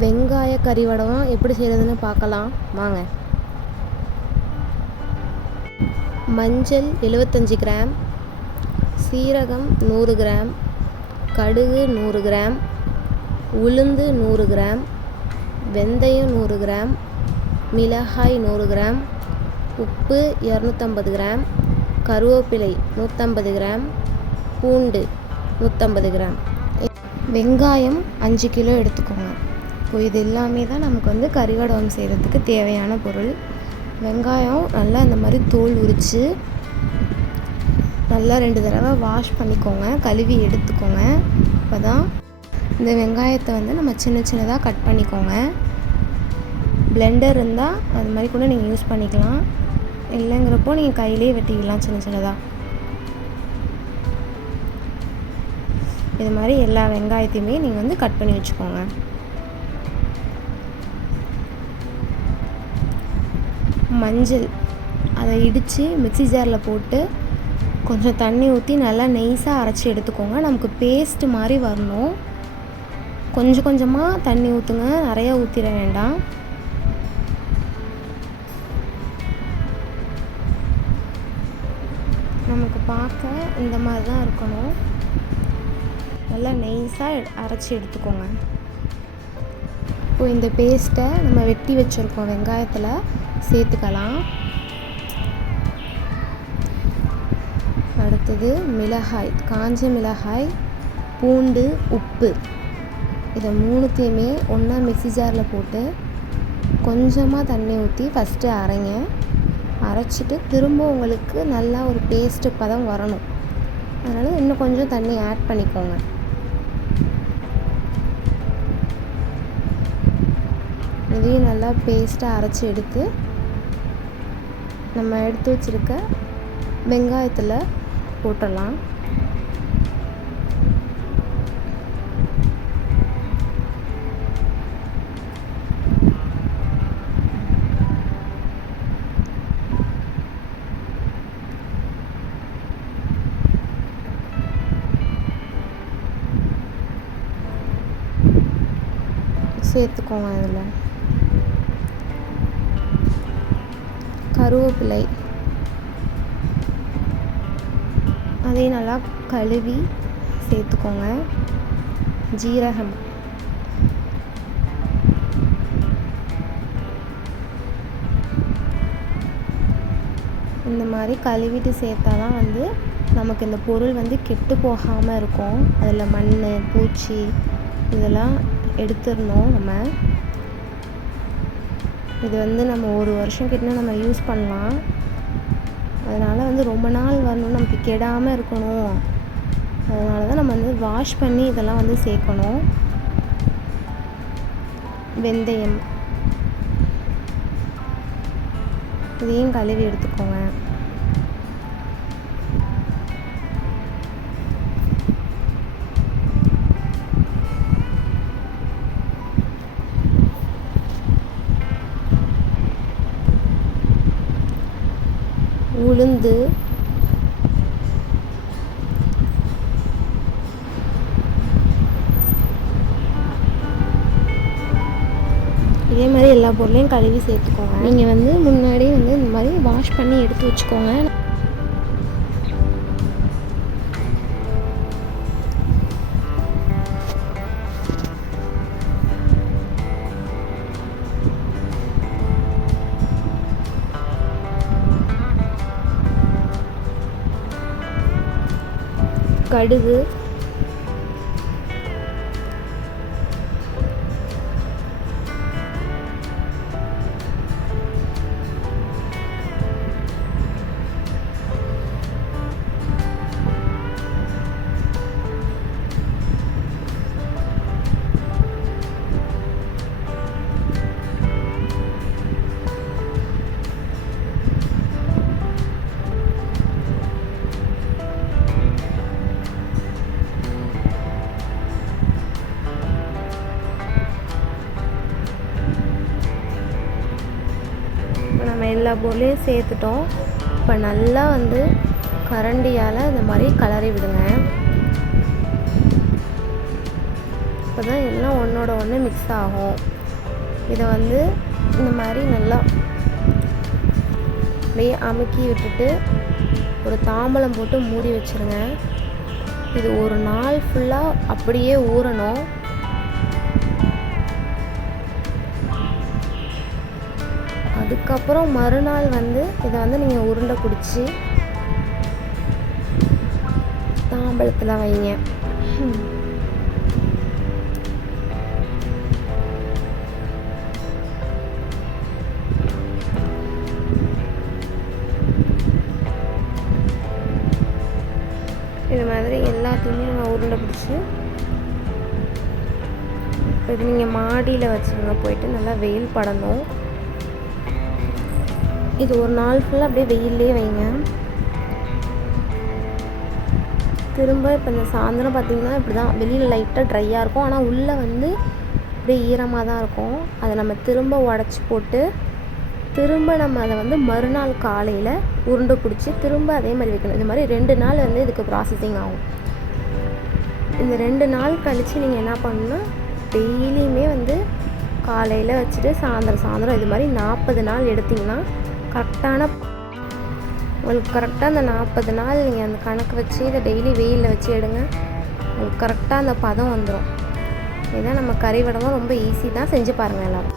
வெங்காய கறி வடகம் எப்படி செய்கிறதுன்னு பார்க்கலாம். வாங்க. மஞ்சள் எழுபத்தஞ்சி கிராம். சீரகம் நூறு கிராம். கடுகு நூறு கிராம். உளுந்து நூறு கிராம். வெந்தயம் நூறு கிராம். மிளகாய் நூறு கிராம். உப்பு இரநூத்தம்பது கிராம். கருவேப்பிலை நூற்றம்பது கிராம். பூண்டு நூற்றம்பது கிராம். வெங்காயம் அஞ்சு கிலோ எடுத்துக்கோங்க. ஸோ இது எல்லாமே தான் நமக்கு வந்து கறிவடகம் செய்கிறதுக்கு தேவையான பொருள். வெங்காயம் நல்லா இந்த மாதிரி தோல் உரித்து நல்லா ரெண்டு தடவை வாஷ் பண்ணிக்கோங்க கழுவி எடுத்துக்கோங்க. அப்போ தான் இந்த வெங்காயத்தை வந்து நம்ம சின்ன சின்னதாக கட் பண்ணிக்கோங்க. பிளெண்டர் இருந்தால் அது மாதிரி கூட நீங்கள் யூஸ் பண்ணிக்கலாம். இல்லைங்கிறப்போ நீங்கள் கையிலே வெட்டிக்கலாம் சின்ன சின்னதாக இது மாதிரி எல்லா வெங்காயத்தையுமே நீங்கள் வந்து கட் பண்ணி வச்சுக்கோங்க. மஞ்சள். அதை இடித்து மிக்ஸி ஜாரில் போட்டு கொஞ்சம் தண்ணி ஊற்றி நல்லா நெய்ஸாக அரைச்சி எடுத்துக்கோங்க. நமக்கு பேஸ்ட் மாதிரி வரணும். கொஞ்சம் கொஞ்சமாக தண்ணி ஊற்றுங்க நிறையா ஊற்றிட வேண்டாம். நமக்கு பார்க்க இந்த மாதிரி தான் இருக்கணும். நல்லா நெய்ஸாக அரைச்சி எடுத்துக்கோங்க. இப்போ இந்த பேஸ்ட்டை நம்ம வெட்டி வச்சுருக்கோம் வெங்காயத்தில். சேர்த்துக்கலாம். அடுத்தது மிளகாய் காஞ்ச மிளகாய் பூண்டு உப்பு. இதை மூணுத்தையுமே ஒன்றா மிக்சி ஜாரில் போட்டு கொஞ்சமாக தண்ணி ஊற்றி ஃபஸ்ட்டு அரைங்க. அரைச்சிட்டு திரும்ப உங்களுக்கு நல்லா ஒரு பேஸ்ட்டு பதம் வரணும். அதனால் இன்னும் கொஞ்சம் தண்ணி ஆட் பண்ணிக்கோங்க. இதையும் நல்லா பேஸ்ட்டாக அரைச்சி எடுத்து நம்ம எடுத்து வச்சுருக்க வெங்காயத்தில் போட்டுடலாம் சேர்த்துக்கோங்க அதில் கருவேப்பிலை. அதையும் நல்லா கழுவி சேர்த்துக்கோங்க. ஜீரகம். இந்த மாதிரி கழுவிட்டு சேர்த்தா தான் வந்து நமக்கு இந்த பொருள் வந்து கெட்டு போகாமல் இருக்கும். அதில் மண் பூச்சி இதெல்லாம் எடுத்துடணும் நம்ம. இது வந்து நம்ம ஒரு வருஷம் கிட்ட நம்ம யூஸ் பண்ணலாம். அதனால் வந்து ரொம்ப நாள் வரணும். நமக்கு கெடாமல் இருக்கணும். அதனால தான் நம்ம வந்து வாஷ் பண்ணி இதெல்லாம் வந்து சேர்க்கணும். வெந்தயம். இதையும் கழுவி எடுத்துக்கோங்க. உளுந்து இதே மாதிரி எல்லா பொருளையும் கழுவி சேர்த்துக்கோங்க. நீங்கள் வந்து முன்னாடியே வந்து இந்த மாதிரி வாஷ் பண்ணி எடுத்து வச்சுக்கோங்க. கடுகு எல்லா பொருளையும் சேர்த்துட்டோம். இப்போ நல்லா வந்து கரண்டியால் இந்த மாதிரி கலரி விடுங்க. இப்போ அப்போ தான் எல்லாம் ஒன்றோட ஒன்று மிக்ஸ் ஆகும். இதை வந்து இந்த மாதிரி நல்லா அப்படியே அமுக்கி விட்டுட்டு ஒரு தாம்பலம் போட்டு மூடி வச்சுருங்க. இது ஒரு நாள் ஃபுல்லாக அப்படியே ஊறணும். அதுக்கப்புறம் மறுநாள் வந்து இதை வந்து நீங்கள் உருண்டை பிடிச்சி தாம்பலத்தில் வைங்க. இது மாதிரி எல்லாத்தையுமே நம்ம உருண்டை பிடிச்சி இப்போ இது நீங்கள் மாடியில் வச்சுருங்க போயிட்டு நல்லா வெயில் படணும். இது ஒரு நாள் ஃபுல்லாக அப்படியே வெயிலே வைங்க. திரும்ப இப்போ இந்த சாயந்தரம் பார்த்தீங்கன்னா இப்படி தான் வெளியில் லைட்டாக ட்ரையாக இருக்கும். ஆனால் உள்ளே வந்து அப்படியே ஈரமாக தான் இருக்கும். அதை நம்ம திரும்ப உடச்சி போட்டு திரும்ப நம்ம அதை வந்து மறுநாள் காலையில் உருண்டை பிடிச்சி திரும்ப அதே மாதிரி வைக்கணும். இந்த மாதிரி ரெண்டு நாள் வந்து இதுக்கு ப்ராசஸிங் ஆகும். இந்த ரெண்டு நாள் கழித்து நீங்கள் என்ன பண்ணணும்னா டெய்லியுமே வந்து காலையில் வச்சுட்டு சாயந்தரம் சாயந்தரம் இது மாதிரி நாற்பது நாள் எடுத்திங்கன்னா கரெக்டான உங்களுக்கு கரெக்டாக அந்த நாற்பது நாள் நீங்கள் அந்த கணக்கு வச்சு இதை டெய்லி வெயிலில் வச்சு எடுங்க. உங்களுக்கு கரெக்டாக அந்த பதம் வந்துடும் இதான் நம்ம கறி ரொம்ப ஈஸி தான் செஞ்சு பாருங்கள் எல்லோரும்.